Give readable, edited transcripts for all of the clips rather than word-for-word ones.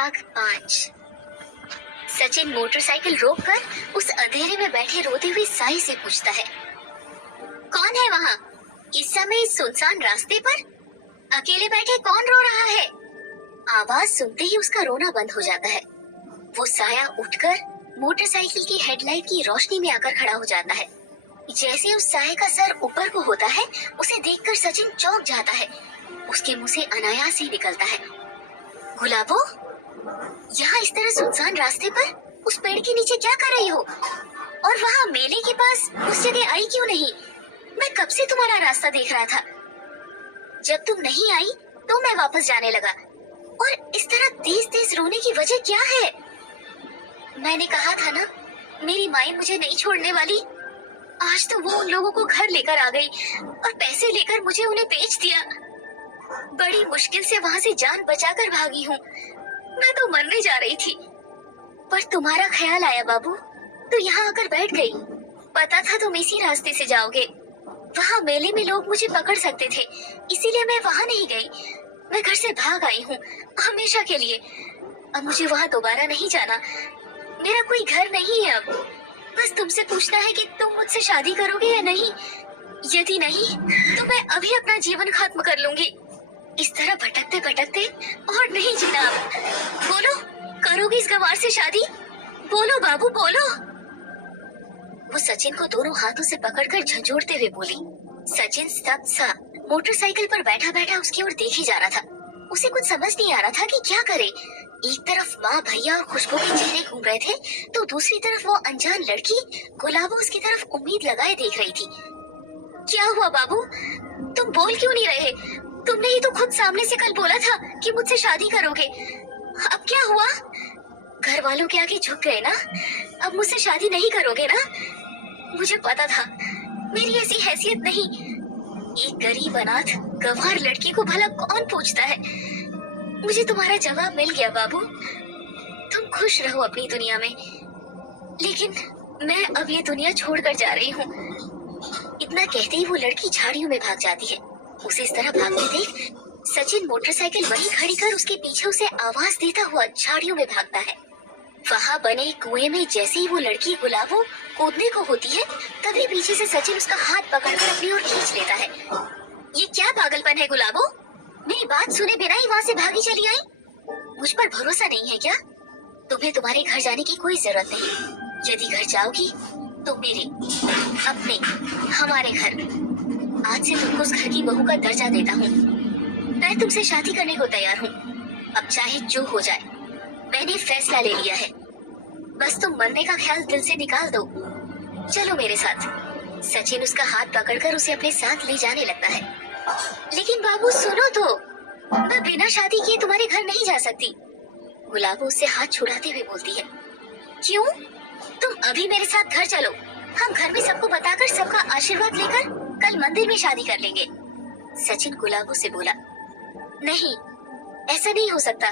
भाग 5। सचिन मोटरसाइकिल रोककर उस अंधेरे में बैठे रोते हुए साई से पूछता है, कौन है वहाँ? इस समय इस सुनसान रास्ते पर अकेले बैठे कौन रो रहा है? आवाज सुनते ही उसका रोना बंद हो जाता है। वो साया उठकर मोटरसाइकिल की हेडलाइट की रोशनी में आकर खड़ा हो जाता है। जैसे उस साये का सर ऊपर को होता है, उसे देखकर सचिन चौंक जाता है। उसके मुंह से अनायास ही निकलता है, गुलाबो, यहाँ इस तरह सुनसान रास्ते पर उस पेड़ के नीचे क्या कर रही हो? और वहाँ मेले के पास उस जगह आई क्यों नहीं? मैं कब से तुम्हारा रास्ता देख रहा था। जब तुम नहीं आई तो मैं वापस जाने लगा। और इस तरह तेज तेज रोने की वजह क्या है? मैंने कहा था ना, मेरी माई मुझे नहीं छोड़ने वाली। आज तो वो उन लोगों को घर लेकर आ गई और पैसे लेकर मुझे उन्हें बेच दिया। बड़ी मुश्किल से वहाँ से जान बचाकर भागी हूँ। मैं तो मरने जा रही थी, पर तुम्हारा ख्याल आया बाबू, तो यहाँ आकर बैठ गई। पता था तुम इसी रास्ते से जाओगे। वहाँ मेले में लोग मुझे पकड़ सकते थे, इसीलिए मैं वहाँ नहीं गई। मैं घर से भाग आई हूँ हमेशा के लिए। अब मुझे वहाँ दोबारा नहीं जाना। मेरा कोई घर नहीं है अब। बस तुमसे पूछना है कि तुम मुझसे शादी करोगे या नहीं। यदि नहीं तो मैं अभी अपना जीवन खत्म कर लूंगी। इस तरह भटकते भटकते और नहीं जीना अब। बोलो, करोगे इस गंवार से शादी? बोलो बाबू, बोलो। वो सचिन को दोनों हाथों से पकड़कर झंझोड़ते हुए बोली। सचिन स्तब्ध सा मोटरसाइकिल पर बैठा बैठा उसकी ओर देखे जा रहा था। उसे कुछ समझ नहीं आ रहा था कि क्या करे। एक तरफ माँ, भैया और खुशबू के चेहरे घूम रहे थे, तो दूसरी तरफ वो अनजान लड़की गुलाबो उसकी तरफ उम्मीद लगाए देख रही थी। क्या हुआ बाबू? तुम बोल क्यों नहीं रहे? तुमने ही तो खुद सामने से कल बोला था कि मुझसे शादी करोगे। अब क्या हुआ? घर वालों के आगे झुक गए ना? अब मुझसे शादी नहीं करोगे ना? मुझे पता था, मेरी ऐसी हैसियत नहीं। एक गरीब अनाथ गंवार लड़की को भला कौन पूछता है? मुझे तुम्हारा जवाब मिल गया बाबू। तुम खुश रहो अपनी दुनिया में, लेकिन मैं अब ये दुनिया छोड़कर जा रही हूँ। इतना कहते ही वो लड़की झाड़ियों में भाग जाती है। उसे इस तरह भागते देख सचिन मोटरसाइकिल वहीं खड़ी कर उसके पीछे उसे आवाज देता हुआ झाड़ियों में भागता है। वहाँ बने कुएं में जैसे ही वो लड़की गुलाबो कूदने को होती है, तभी पीछे से सचिन उसका हाथ पकड़कर अपनी ओर खींच लेता है। ये क्या पागलपन है गुलाबो? मेरी बात सुने बिना ही वहाँ से भागी चली आई? मुझ पर भरोसा नहीं है क्या? तुम्हें तुम्हारे घर जाने की कोई जरूरत नहीं। यदि घर जाओगी तो मेरे, अपने, हमारे घर। आज से तुमको उस घर की बहू का दर्जा देता हूँ। मैं तुमसे शादी करने को तैयार हूँ। अब चाहे जो हो जाए, मैंने फैसला ले लिया है। बस तुम मरने का ख्याल दिल से निकाल दो। चलो मेरे साथ। सचिन उसका हाथ पकड़कर उसे अपने साथ ले जाने लगता है। लेकिन बाबू सुनो तो, मैं बिना शादी किए तुम्हारे घर नहीं जा सकती। गुलाबो उससे हाथ छुड़ाते हुए बोलती है। क्यों? तुम अभी मेरे साथ घर चलो। हम घर में सबको बताकर सबका आशीर्वाद लेकर कल मंदिर में शादी कर लेंगे। सचिन गुलाबो से बोला। नहीं, ऐसा नहीं हो सकता।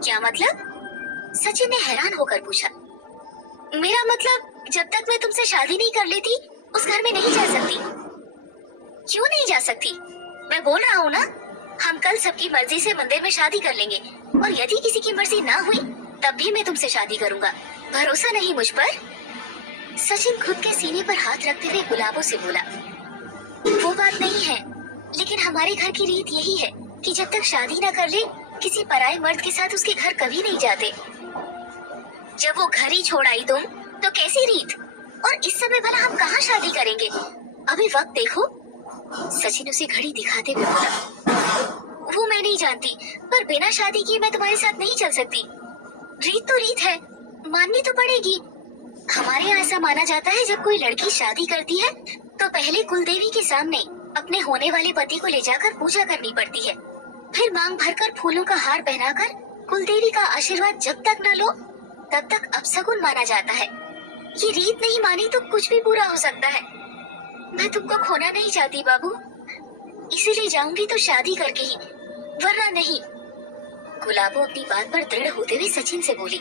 क्या मतलब? सचिन ने हैरान होकर पूछा। मेरा मतलब, जब तक मैं तुमसे शादी नहीं कर लेती उस घर में नहीं जा सकती। क्यों नहीं जा सकती? मैं बोल रहा हूँ ना, हम कल सबकी मर्जी से मंदिर में शादी कर लेंगे, और यदि किसी की मर्जी ना हुई तब भी मैं तुमसे शादी करूँगा। भरोसा नहीं मुझ पर? सचिन खुद के सीने पर हाथ रखते हुए गुलाबो से बोला। वो बात नहीं है, लेकिन हमारे घर की रीत यही है कि जब तक शादी न कर ले किसी पराये मर्द के साथ उसके घर कभी नहीं जाते। जब वो घर ही छोड़ आई तुम, तो कैसी रीत? और इस समय भला हम कहाँ शादी करेंगे? अभी वक्त देखो। सचिन उसे घड़ी दिखाते हुए बोला। वो मैं नहीं जानती, पर बिना शादी किए मैं तुम्हारे साथ नहीं चल सकती। रीत तो रीत है, माननी तो पड़ेगी। हमारे यहाँ ऐसा माना जाता है, जब कोई लड़की शादी करती है तो पहले कुलदेवी के सामने अपने होने वाले पति को ले जाकर पूजा करनी पड़ती है। फिर मांग भरकर फूलों का हार पहनाकर कुलदेवी का आशीर्वाद जब तक न लो तब तक अपशगुन माना जाता है। ये रीत नहीं मानी तो कुछ भी बुरा हो सकता है। मैं तुमको खोना नहीं चाहती बाबू, इसीलिए जाऊंगी तो शादी करके ही, वरना नहीं। गुलाबो अपनी बात पर दृढ़ होते हुए सचिन से बोली।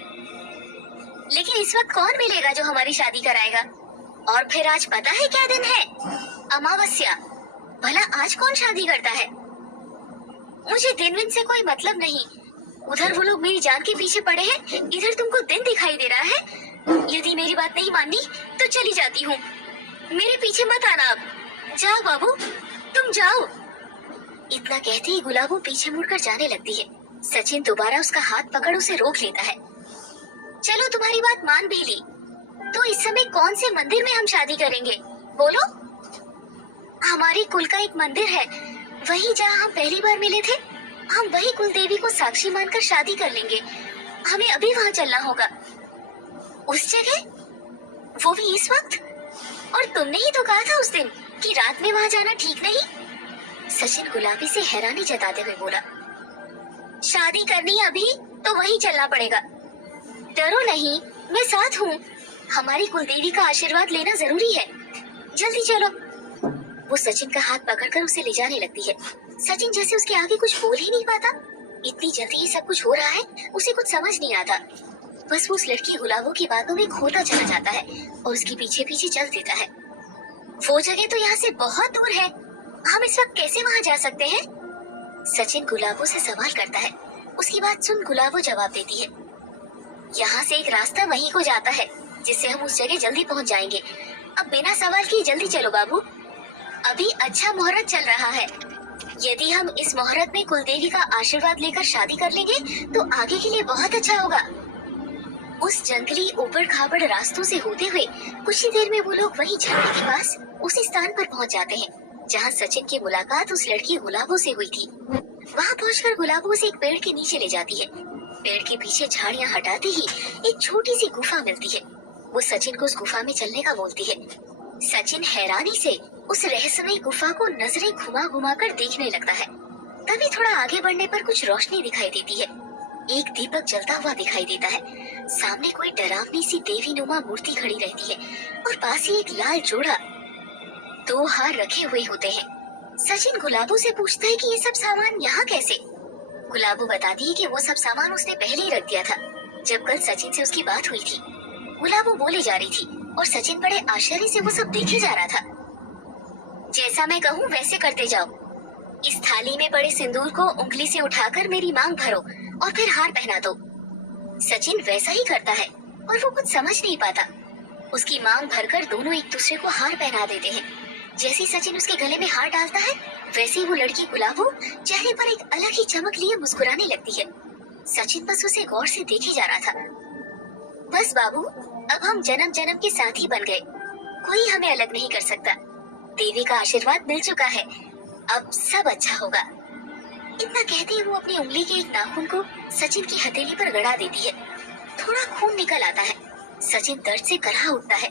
लेकिन इस वक्त कौन मिलेगा जो हमारी शादी कराएगा? और फिर आज पता है क्या दिन है? अमावस्या। भला आज कौन शादी करता है? मुझे दिन विन से कोई मतलब नहीं, उधर वो लोग मेरी जान के पीछे पड़े हैं, इधर तुमको दिन दिखाई दे रहा है। यदि मेरी बात नहीं माननी तो चली जाती हूँ, मेरे पीछे मत आना। अब जाओ बाबू, तुम जाओ। इतना कहते ही गुलाबो पीछे मुड़कर जाने लगती है। सचिन दोबारा उसका हाथ पकड़ उसे रोक लेता है। चलो तुम्हारी बात मान भी ली, तो इस समय कौन से मंदिर में हम शादी करेंगे बोलो? हमारे कुल का एक मंदिर है, वही जहाँ हम पहली बार मिले थे। हम वही कुल देवी को साक्षी मानकर शादी कर लेंगे। हमें अभी वहाँ चलना होगा। उस जगह, वो भी इस वक्त? और तुमने ही तो कहा था उस दिन कि रात में वहाँ जाना ठीक नहीं। सचिन गुलाबी से हैरानी जताते हुए बोला, शादी करनी अभी तो वहीं चलना पड़ेगा। डरो नहीं, मैं साथ हूँ। हमारी कुलदेवी का आशीर्वाद लेना जरूरी है। जल्दी चलो। वो सचिन का हाथ पकड़कर उसे ले जाने लगती है। सचिन जैसे उसके आगे कुछ बोल ही नहीं पाता। इतनी जल्दी ये सब कुछ हो रहा है, उसे कुछ समझ नहीं आता। बस वो उस लड़की गुलाबो की बातों में खोता चला जाता है और उसके पीछे पीछे चल देता है। वो जगह तो यहाँ से बहुत दूर है, हम इस वक्त कैसे वहाँ जा सकते हैं? सचिन गुलाबो से सवाल करता है। उसकी बात सुन गुलाबो जवाब देती है, यहाँ से एक रास्ता वहीं को जाता है, जिससे हम उस जगह जल्दी पहुँच जाएंगे। अब बिना सवाल किए जल्दी चलो बाबू, अभी अच्छा मुहूर्त चल रहा है। यदि हम इस मुहूर्त में कुलदेवी का आशीर्वाद लेकर शादी कर लेंगे तो आगे के लिए बहुत अच्छा होगा। उस जंगली ऊबड़ खाबड़ रास्तों से होते हुए कुछ ही देर में वो लोग वहीं झरने के पास उसी स्थान पर पहुंच जाते हैं जहां सचिन की मुलाकात उस लड़की गुलाबो से हुई थी। वहां पहुंचकर गुलाबो उसे एक पेड़ के नीचे ले जाती है। पेड़ के पीछे झाड़ियां हटाते ही एक छोटी सी गुफा मिलती है। वो सचिन को उस गुफा में चलने का बोलती है। सचिन हैरानी से उस रहस्यमयी गुफा को नजरें घुमा घुमा कर देखने लगता है। तभी थोड़ा आगे बढ़ने पर कुछ रोशनी दिखाई देती है। एक दीपक जलता हुआ दिखाई देता है। सामने कोई डरावनी सी देवी नुमा मूर्ति खड़ी रहती है और पास ही एक लाल जोड़ा 2 हार रखे हुए होते हैं। सचिन गुलाबो से पूछता है कि ये सब सामान यहाँ कैसे? गुलाबो बताती है कि वो सब सामान उसने पहले ही रख दिया था, जब कल सचिन से उसकी बात हुई थी। गुलाबो बोले जा रही थी और सचिन बड़े आश्चर्य से वो सब देखे जा रहा था। जैसा मैं कहूँ वैसे करते जाओ। इस थाली में पड़े सिंदूर को उंगली से उठाकर मेरी मांग भरो और फिर हार पहना दो। सचिन वैसा ही करता है और वो कुछ समझ नहीं पाता। उसकी मांग भरकर दोनों एक दूसरे को हार पहना देते हैं। जैसे सचिन उसके गले में हार डालता है, वैसे ही वो लड़की गुलाबो चेहरे पर एक अलग ही चमक लिए मुस्कुराने लगती है। सचिन बस उसे गौर से देखे जा रहा था। बस बाबू, अब हम जन्म जन्म के साथी बन गए, कोई हमें अलग नहीं कर सकता। देवी का आशीर्वाद मिल चुका है, अब सब अच्छा होगा। इतना कहते ही वो अपनी उंगली के एक नाखून को सचिन की हथेली पर गड़ा देती है। थोड़ा खून निकल आता है। सचिन दर्द से कराह उठता है।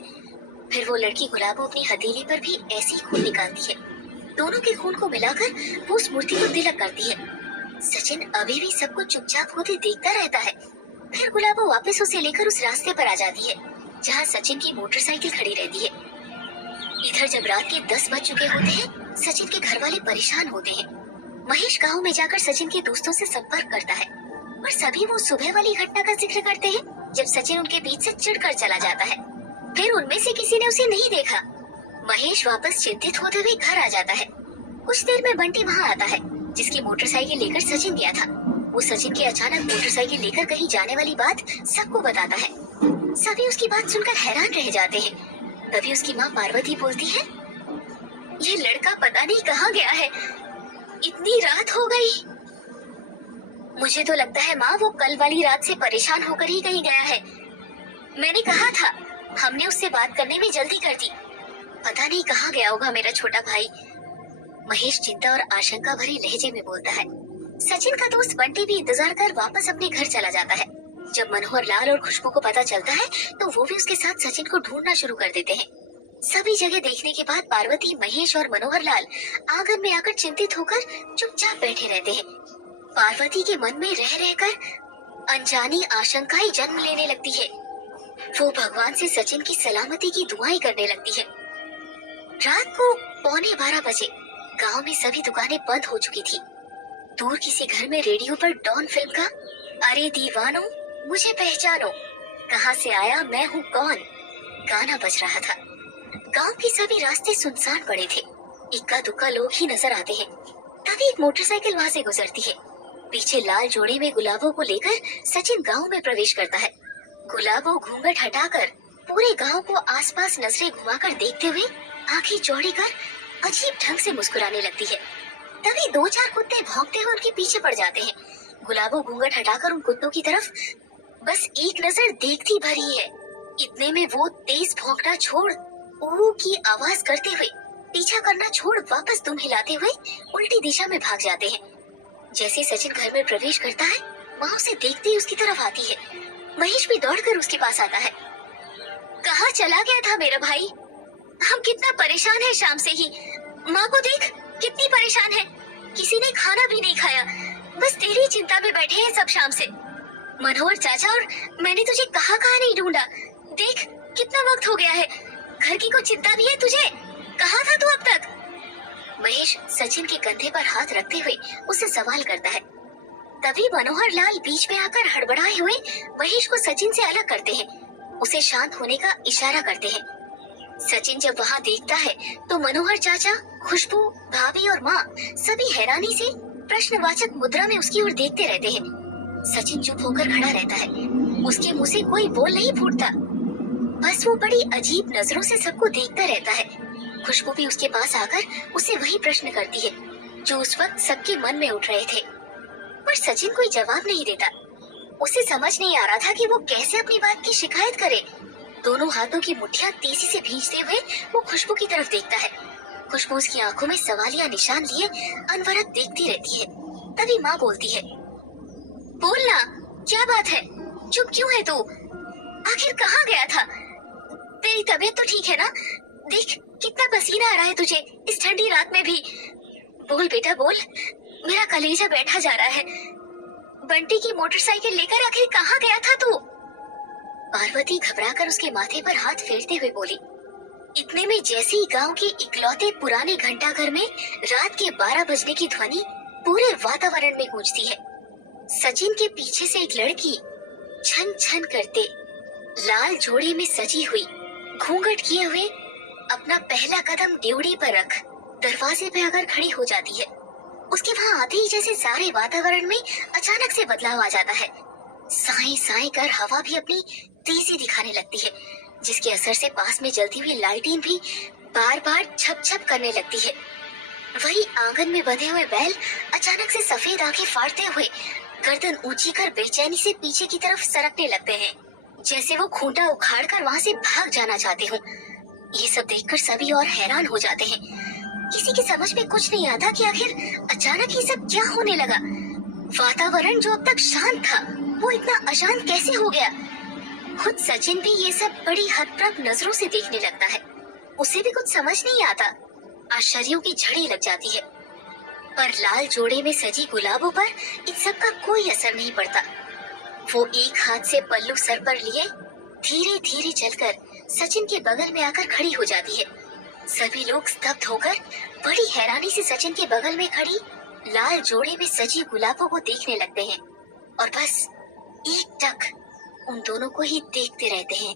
फिर वो लड़की गुलाबो अपनी हथेली पर भी ऐसी ही खून निकालती है। दोनों के खून को मिलाकर वो उस मूर्ति को तिलक करती है। सचिन अभी भी सबको चुपचाप होते देखता रहता है। फिर गुलाबो वापस उसे लेकर उस रास्ते पर आ जाती है जहाँ सचिन की मोटरसाइकिल खड़ी रहती है। इधर जब रात के 10 बज चुके होते हैं, सचिन के घर वाले परेशान होते हैं। महेश गांव में जाकर सचिन के दोस्तों से संपर्क करता है और सभी वो सुबह वाली घटना का जिक्र करते हैं जब सचिन उनके बीच से चिढ़कर चला जाता है। फिर उनमें से किसी ने उसे नहीं देखा। महेश वापस चिंतित होते हुए घर आ जाता है। कुछ देर में बंटी वहाँ आता है जिसकी मोटरसाइकिल लेकर सचिन गया था। वो सचिन की अचानक मोटरसाइकिल लेकर कहीं जाने वाली बात सबको बताता है। सभी उसकी बात सुनकर हैरान रह जाते हैं। तभी उसकी माँ पार्वती बोलती है, ये लड़का पता नहीं कहाँ गया है, इतनी रात हो गई। मुझे तो लगता है माँ वो कल वाली रात से परेशान होकर ही कहीं गया है। मैंने कहा था, हमने उससे बात करने में जल्दी कर दी। पता नहीं कहाँ गया होगा मेरा छोटा भाई। महेश चिंता और आशंका भरे लहजे में बोलता है। सचिन का दोस्त बंटी भी इंतजार कर वापस अपने घर चला जाता है। जब मनोहर लाल और खुशबू को पता चलता है तो वो भी उसके साथ सचिन को ढूंढना शुरू कर देते हैं। सभी जगह देखने के बाद पार्वती, महेश और मनोहर लाल आंगन में आकर चिंतित होकर चुपचाप बैठे रहते हैं। पार्वती के मन में रह रहकर अनजानी आशंकाएं जन्म लेने लगती है। वो भगवान से सचिन की सलामती की दुआएं करने लगती है। रात को 11:15 बजे गांव में सभी दुकानें बंद हो चुकी थी। दूर किसी घर में रेडियो पर डॉन फिल्म का अरे दीवानो मुझे पहचानो, कहाँ से आया मैं हूँ कौन गाना बज रहा था। गांव के सभी रास्ते सुनसान पड़े थे। इक्का दुक्का लोग ही नजर आते हैं। तभी एक मोटरसाइकिल वहाँ से गुजरती है। पीछे लाल जोड़े में गुलाबों को लेकर सचिन गांव में प्रवेश करता है। गुलाबो घूंघट हटाकर पूरे गांव को आसपास नजरें घुमाकर देखते हुए आंखें चौड़ी कर अजीब ढंग से मुस्कुराने लगती है। तभी दो चार कुत्ते भौंकते हुए उनके पीछे पड़ जाते हैं। गुलाबो घूंघट हटाकर उन कुत्तों की तरफ बस एक नजर देखती भरी है। इतने में वो तेज भौंकना छोड़ ऊ की आवाज करते हुए पीछा करना छोड़ वापस दुम हिलाते हुए उल्टी दिशा में भाग जाते हैं। जैसे सचिन घर में प्रवेश करता है, माँ उसे देखते ही उसकी तरफ आती है। महेश भी दौड़कर उसके पास आता है। कहाँ चला गया था मेरा भाई? हम कितना परेशान है शाम से ही। माँ को देख कितनी परेशान है। किसी ने खाना भी नहीं खाया, बस तेरी चिंता में बैठे हैं सब शाम से। मनोहर चाचा और मैंने तुझे कहाँ कहाँ नहीं ढूंढा। देख कितना वक्त हो गया है। घर की कोई चिंता भी है तुझे? कहाँ था तू अब तक? महेश सचिन के कंधे पर हाथ रखते हुए उससे सवाल करता है। तभी मनोहर लाल बीच में आकर हड़बड़ाए हुए महेश को सचिन से अलग करते हैं। उसे शांत होने का इशारा करते हैं। सचिन जब वहाँ देखता है तो मनोहर चाचा, खुशबू, भाभी और माँ सभी हैरानी से प्रश्नवाचक मुद्रा में उसकी ओर देखते रहते हैं। सचिन चुप होकर खड़ा रहता है। उसके मुंह से कोई बोल नहीं फूटता, बस वो बड़ी अजीब नजरों से सबको देखता रहता है। खुशबू भी उसके पास आकर उसे वही प्रश्न करती है जो उस वक्त सबके मन में उठ रहे थे, पर सचिन कोई जवाब नहीं देता। उसे समझ नहीं आ रहा था कि वो कैसे अपनी बात की शिकायत करे। दोनों हाथों की मुट्ठियां तेजी से भींचते हुए वो खुशबू की तरफ देखता है। खुशबू उसकी आंखों में सवालिया निशान लिए अनवरत देखती रहती है। तभी माँ बोलती है, बोलना, क्या बात है? चुप क्यों है तू? आखिर कहाँ गया था? तेरी तबीयत तो ठीक है ना? देख कितना पसीना आ रहा है तुझे इस ठंडी रात में भी। बोल बेटा बोल, मेरा कलेजा बैठा जा रहा है। बंटी की मोटरसाइकिल लेकर आखिर कहाँ गया था तू? पार्वती घबराकर उसके माथे पर हाथ फेरते हुए बोली। इतने में जैसे ही गांव के इकलौते पुराने घंटाघर में रात के 12 बजने की ध्वनि पूरे वातावरण में गूंजती है। सचिन के पीछे से एक लड़की छन छन करते लाल जोड़े में सजी हुई, घूंघट किए हुए अपना पहला कदम ड्योढ़ी पर रख दरवाजे पे आकर खड़ी हो जाती है। उसके वहाँ आते ही जैसे सारे वातावरण में अचानक से बदलाव आ जाता है। साई साई कर हवा भी अपनी तेजी दिखाने लगती है, जिसके असर से पास में जलती हुई लालटेन भी बार बार छप छप करने लगती है। वही आंगन में बंधे हुए बैल अचानक से सफेद आंखें फाड़ते हुए गर्दन ऊंची कर बेचैनी से पीछे की तरफ सरकने लगते हैं, जैसे वो खूंटा उखाड़कर वहाँ से भाग जाना चाहते हो। ये सब देखकर सभी और हैरान हो जाते हैं। किसी की समझ में कुछ नहीं आता कि आखिर अचानक ये सब क्या होने लगा। वातावरण जो अब तक शांत था वो इतना अशांत कैसे हो गया। खुद सचिन भी ये सब बड़ी हतप्रभ नजरों से देखने लगता है। उसे भी कुछ समझ नहीं आता। आश्चर्यों की झड़ी लग जाती है, पर लाल जोड़े में सजी गुलाबों पर इन सब का कोई असर नहीं पड़ता। वो एक हाथ से पल्लू सर पर लिए धीरे धीरे चलकर सचिन के बगल में आकर खड़ी हो जाती है। सभी लोग स्तब्ध होकर बड़ी हैरानी से सचिन के बगल में खड़ी लाल जोड़े में सजी गुलाबों को देखने लगते हैं और बस एक टक उन दोनों को ही देखते रहते हैं।